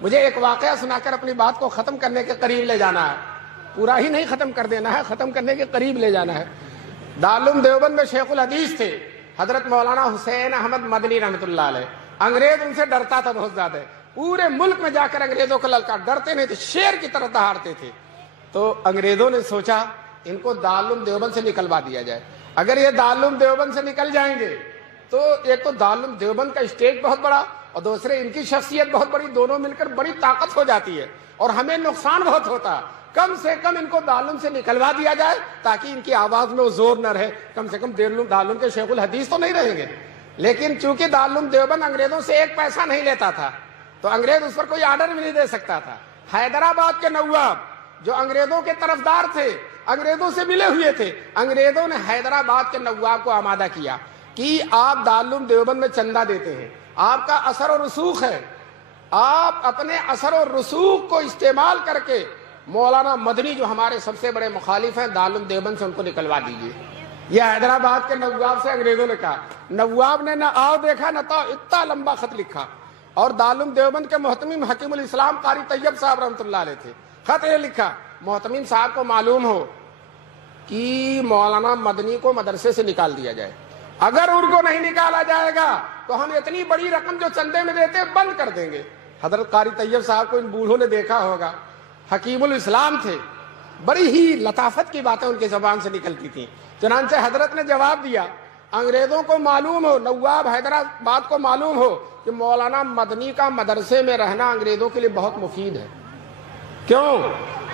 مجھے ایک واقعہ سنا کر اپنی بات کو ختم کرنے کے قریب لے جانا ہے، پورا ہی نہیں ختم کر دینا ہے، ختم کرنے کے قریب لے جانا ہے۔ دارالعلوم دیوبند میں شیخ الحدیث تھے حضرت مولانا حسین احمد مدنی رحمۃ اللہ علیہ۔ انگریز ان سے ڈرتا تھا بہت زیادہ، پورے ملک میں جا کر انگریزوں کو للکار، ڈرتے نہیں تھے، شیر کی طرح دہاڑتے تھے۔ تو انگریزوں نے سوچا ان کو دارالعلوم دیوبند سے نکلوا دیا جائے۔ اگر یہ دارالعلوم دیوبند سے نکل جائیں گے تو ایک تو دارالعلوم دیوبند کا اسٹیج بہت بڑا اور دوسرے ان کی شخصیت بہت بڑی، دونوں مل کر بڑی طاقت ہو جاتی ہے اور ہمیں نقصان بہت ہوتا۔ کم سے کم ان کو دارالعلوم سے نکلوا دیا جائے تاکہ ان کی آواز میں وہ زور نہ رہے، کم سے کم دارالعلوم کے شیخ الحدیث تو نہیں رہیں گے۔ لیکن چونکہ دارالعلوم دیوبند انگریزوں سے ایک پیسہ نہیں لیتا تھا تو انگریز اس پر کوئی آرڈر بھی نہیں دے سکتا تھا۔ حیدرآباد کے نواب جو انگریزوں کے طرفدار تھے، انگریزوں سے ملے ہوئے تھے، انگریزوں نے حیدرآباد کے نواب کو آمادہ کیا کہ آپ دارالعلوم دیوبند میں چندہ دیتے ہیں، آپ کا اثر و رسوخ ہے، آپ اپنے اثر و رسوخ کو استعمال کر کے مولانا مدنی جو ہمارے سب سے بڑے مخالف ہیں دارالعلوم دیوبند سے ان کو نکلوا دیجیے۔ یہ حیدرآباد کے نواب سے انگریزوں نے کہا۔ نواب نے نہ آؤ دیکھا نہ تو اتنا لمبا خط لکھا، اور دارالعلوم دیوبند کے محتمم حکیم الاسلام قاری طیب صاحب رحمۃ اللہ علیہ تھے۔ خط یہ لکھا، محتمم صاحب کو معلوم ہو کہ مولانا مدنی کو مدرسے سے نکال دیا جائے، اگر ان کو نہیں نکالا جائے گا تو ہم اتنی بڑی رقم جو چندے میں دیتے بند کر دیں گے۔ حضرت قاری طیب صاحب کو ان بوڑھوں نے دیکھا ہوگا، حکیم الاسلام تھے، بڑی ہی لطافت کی باتیں ان کی زبان سے نکلتی تھیں۔ چنانچہ حضرت نے جواب دیا، انگریزوں کو معلوم ہو، نواب حیدرآباد کو معلوم ہو کہ مولانا مدنی کا مدرسے میں رہنا انگریزوں کے لیے بہت مفید ہے۔ کیوں؟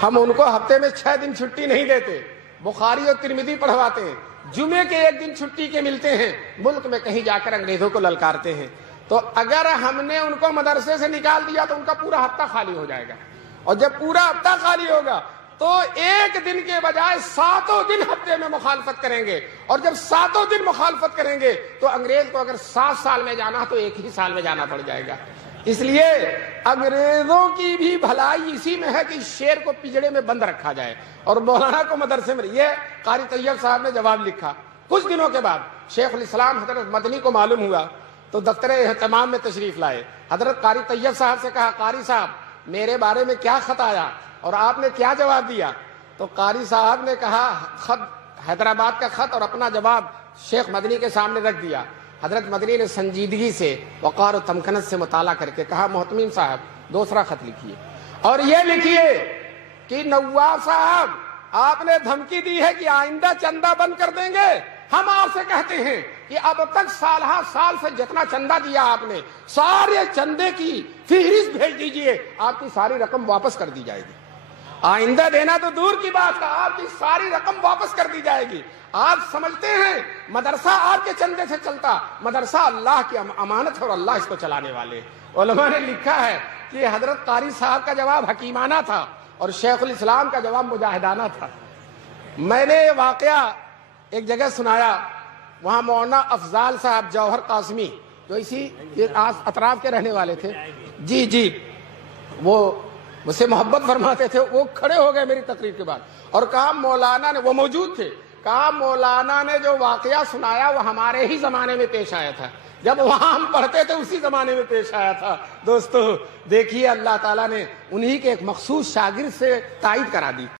ہم ان کو ہفتے میں 6 دن چھٹی نہیں دیتے، بخاری اور ترمذی پڑھواتے ہیں، جمعے کے 1 دن چھٹی کے ملتے ہیں، ملک میں کہیں جا کر انگریزوں کو للکارتے ہیں۔ تو اگر ہم نے ان کو مدرسے سے نکال دیا تو ان کا پورا ہفتہ خالی ہو جائے گا، اور جب پورا ہفتہ خالی ہوگا تو 1 دن کے بجائے 7 دن ہفتے میں مخالفت کریں گے، اور جب 7 دن مخالفت کریں گے تو انگریز کو اگر 7 سال میں جانا تو 1 ہی سال میں جانا پڑ جائے گا۔ اس لیے انگریزوں کی بھی بھلائی اسی میں ہے کہ شیر کو پنجڑے میں بند رکھا جائے اور مولانا کو مدرسے میں۔ یہ قاری طیب صاحب نے جواب لکھا۔ کچھ دنوں کے بعد شیخ الاسلام حضرت مدنی کو معلوم ہوا تو دفتر اہتمام میں تشریف لائے۔ حضرت قاری طیب صاحب سے کہا، قاری صاحب میرے بارے میں کیا خط آیا اور آپ نے کیا جواب دیا؟ تو قاری صاحب نے کہا، خط حیدرآباد کا خط اور اپنا جواب شیخ مدنی کے سامنے رکھ دیا۔ حضرت مدنی نے سنجیدگی سے، وقار و تمکنت سے مطالعہ کر کے کہا، محتمم صاحب دوسرا خط لکھیے اور یہ لکھیے کہ نواب صاحب آپ نے دھمکی دی ہے کہ آئندہ چندہ بند کر دیں گے۔ ہم آپ سے کہتے ہیں کہ اب تک سال سے جتنا چندہ دیا آپ نے، سارے چندے کی فہرست بھیج دیجئے، آپ کی ساری رقم واپس کر دی جائے گی۔ آئندہ دینا تو دور کی بات ہے، آپ کی ساری رقم واپس کر دی جائے گی۔ آپ سمجھتے ہیں مدرسہ آپ کے چندے سے چلتا؟ مدرسہ اللہ کی امانت ہے اور اللہ اس کو چلانے والے۔ علماء نے لکھا ہے کہ حضرت قاری صاحب کا جواب حکیمانہ تھا اور شیخ الاسلام کا جواب مجاہدانہ تھا۔ میں نے یہ واقعہ ایک جگہ سنایا، وہاں مولانا افضال صاحب جوہر قاسمی جو اسی اطراف کے رہنے والے تھے، جی وہ مجھ سے محبت فرماتے تھے، وہ کھڑے ہو گئے میری تقریر کے بعد اور کہا مولانا نے، وہ موجود تھے، کہا مولانا نے جو واقعہ سنایا وہ ہمارے ہی زمانے میں پیش آیا تھا، جب وہاں ہم پڑھتے تھے اسی زمانے میں پیش آیا تھا۔ دوستو دیکھیے اللہ تعالیٰ نے انہی کے ایک مخصوص شاگرد سے تائید کرا دی۔